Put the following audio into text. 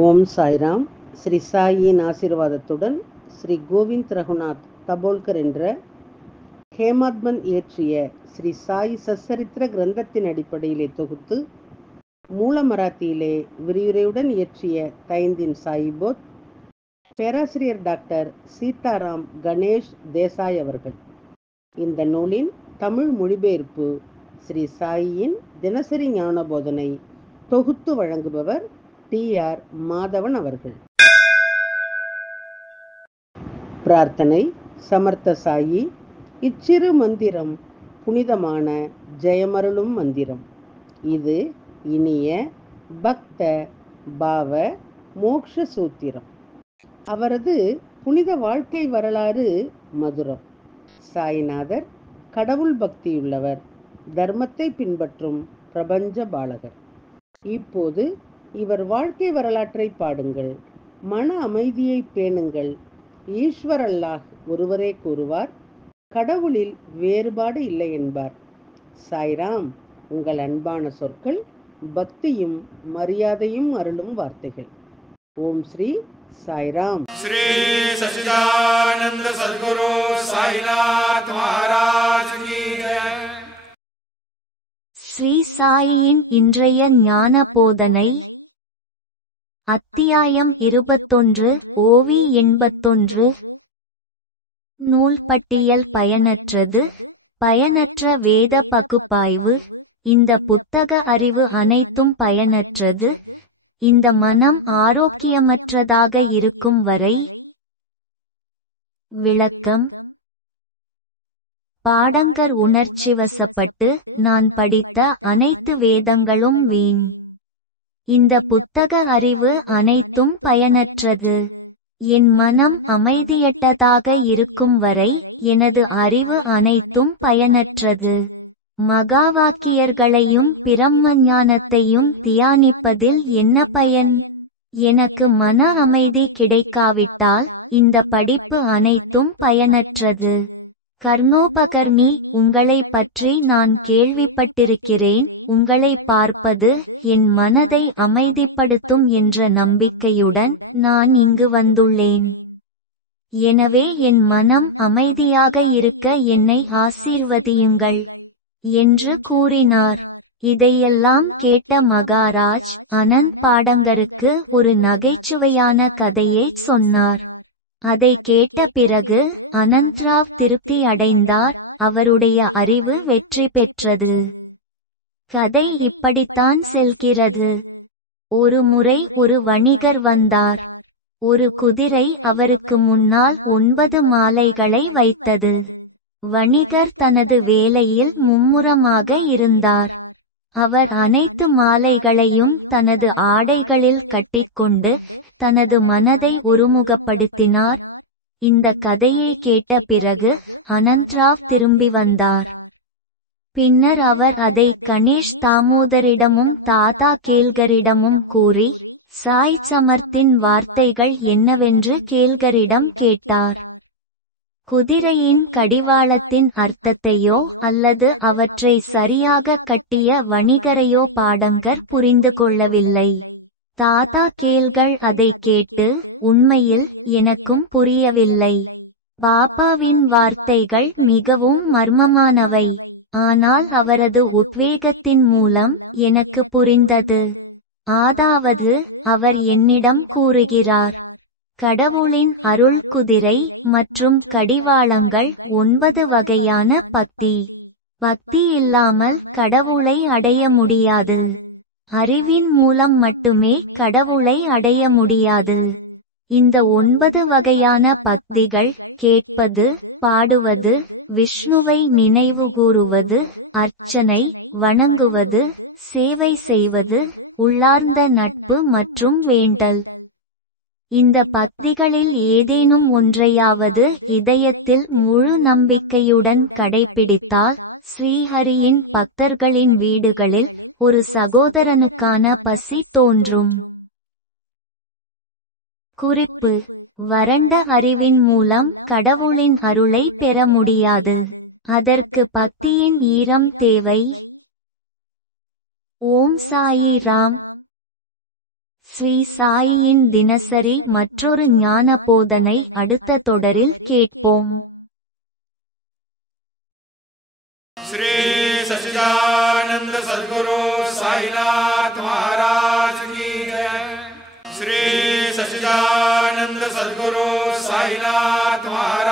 ஓம் சாய்ராம். ஸ்ரீ சாயின் ஆசீர்வாதத்துடன் ஸ்ரீ கோவிந்த் ரகுநாத் தபோல்கர் என்ற ஹேமாத்மன் இயற்றிய ஸ்ரீ சாய் சச்சரித்திர கிரந்தத்தின் அடிப்படையிலே தொகுத்து மூல மராத்தியிலே விரிவுரையுடன் இயற்றிய தைந்தின் சாயிபோத் பேராசிரியர் டாக்டர் சீதாராம் கணேஷ் தேசாய் அவர்கள். இந்த நூலின் தமிழ் மொழிபெயர்ப்பு ஸ்ரீ சாயின் தினசரி ஞான போதனை தொகுத்து வழங்குபவர் டி.ஆர். மாதவன் அவர்கள். பிரார்த்தனை. சமர்த்த சாயி, இச்சிறு மந்திரம் புனிதமான ஜெயமருளும் மந்திரம். இது இனிய பக்த பாவ மோக்ஷ சூத்திரம். அவரது புனித வாழ்க்கை வரலாறு மதுரம். சாய்நாதர் கடவுள் பக்தியுள்ளவர், தர்மத்தை பின்பற்றும் பிரபஞ்ச பாலகர். இப்போது இவர் வாழ்க்கை வரலாற்றை பாடுங்கள். மன அமைதியை பேணுங்கள். ஈஸ்வர் அல்லாஹ் ஒருவரே கூறுவார், கடவுளில் வேறுபாடு இல்லை என்பார். சாய்ராம் உங்கள் அன்பான சொற்கள், பக்தியும் மரியாதையும் அருளும் வார்த்தைகள். ஓம் ஸ்ரீ சாய்ராம். ஸ்ரீ சச்சிதானந்த சத்குரு சாய்நாத் மகாராஜ் கி ஜெய். ஸ்ரீ சாயியின் இன்றைய ஞான போதனை. அத்தியாயம் 21, ஓவி 81. நூல் பட்டியல். பயனற்றது. பயனற்ற வேத பகுப்பாய்வு. இந்த புத்தக அறிவு அனைத்தும் பயனற்றது. இந்த மனம் ஆரோக்கியமற்றதாக இருக்கும் வரை. விளக்கம். பாடங்கர் உணர்ச்சிவசப்பட்டு நான் படித்த அனைத்து வேதங்களும் வீண். இந்த புத்தக அறிவு அனைத்தும் பயனற்றது. என் மனம் அமைதியற்றதாக இருக்கும் வரை எனது அறிவு அனைத்தும் பயனற்றது. மகாவாக்கியர்களையும் பிரம்ம ஞானத்தையும் தியானிப்பதில் என்ன பயன்? எனக்கு மன அமைதி கிடைக்காவிட்டால் இந்த படிப்பு அனைத்தும் பயனற்றது. கர்ணோபகர்ணி, உங்களை பற்றி நான் கேள்விப்பட்டிருக்கிறேன். உங்களை பார்ப்பது என் மனதை அமைதிப்படுத்தும் என்ற நம்பிக்கையுடன் நான் இங்கு வந்துள்ளேன். எனவே என் மனம் அமைதியாக இருக்க என்னை ஆசீர்வதியுங்கள் என்று கூறினார். இதையெல்லாம் கேட்ட மகாராஜ் அனந்த் பாடங்கருக்கு ஒரு நகைச்சுவையான கதையைச் சொன்னார். அதை கேட்ட பிறகு அனந்த்ராவ் திருப்தி அடைந்தார். அவருடைய அறிவு வெற்றி பெற்றது. கதை இப்படித்தான் செல்கிறது. ஒரு முறை ஒரு வணிகர் வந்தார். ஒரு குதிரை அவருக்கு முன்னால் 9 மாலைகளை வைத்தது. வணிகர் தனது வேலையில் மும்முரமாக இருந்தார். அவர் அனைத்து மாலைகளையும் தனது ஆடைகளில் கட்டிக்கொண்டு தனது மனதை ஒருமுகப்படுத்தினார். இந்த கதையை கேட்ட பிறகு அனந்த்ராவ் திரும்பி வந்தார். பின்னர் அவர் அதை கணேஷ் தாமோதரிடமும் தாதா கேல்கரிடமும் கூறி, சாய் சமர்த்தின் வார்த்தைகள் என்னவென்று கேல்கரிடம் கேட்டார். குதிரையின் கடிவாளத்தின் அர்த்தத்தையோ அல்லது அவற்றை சரியாக கட்டிய வணிகரையோ பாடங்கர் புரிந்து கொள்ளவில்லை. தாதா கேல்கர் அதை கேட்டு, உண்மையில் எனக்கும் புரியவில்லை. பாபாவின் வார்த்தைகள் மிகவும் மர்மமானவை. ஆனால் அவரது உத்வேகத்தின் மூலம் எனக்கு புரிந்தது. அதாவது அவர் என்னிடம் கூறுகிறார், கடவுளின் அருள் குதிரை மற்றும் கடிவாளங்கள் 9 வகையான பக்தி. பக்தி இல்லாமல் கடவுளை அடைய முடியாது. அறிவின் மூலம் மட்டுமே கடவுளை அடைய முடியாது. இந்த 9 வகையான பக்திகள் கேட்பது, பாடுவது, விஷ்ணுவை நினைவுகூருவது, அர்ச்சனை, வணங்குவது, சேவை செய்வது, உள்ளார்ந்த நட்பு மற்றும் வேண்டல். இந்த பக்திகளில் ஏதேனும் ஒன்றையாவது இதயத்தில் முழு நம்பிக்கையுடன் கடைப்பிடித்தால் ஸ்ரீஹரியின் பக்தர்களின் வீடுகளில் ஒரு சகோதரனுக்கான பசி தோன்றும். குறிப்பு: வறண்ட அறிவின் மூலம் கடவுளின் அருளை பெற முடியாது. அதற்கு பக்தியின் ஈரம் தேவை. ஓம் சாயி ராம். ஸ்ரீ சாயியின் தினசரி மற்றொரு ஞான போதனை அடுத்த தொடரில் கேட்போம். श्री सच्चिदानंद सद्गुरु साईनाथ महाराज की जय। श्री सच्चिदानंद सद्गुरु साईनाथ महाराज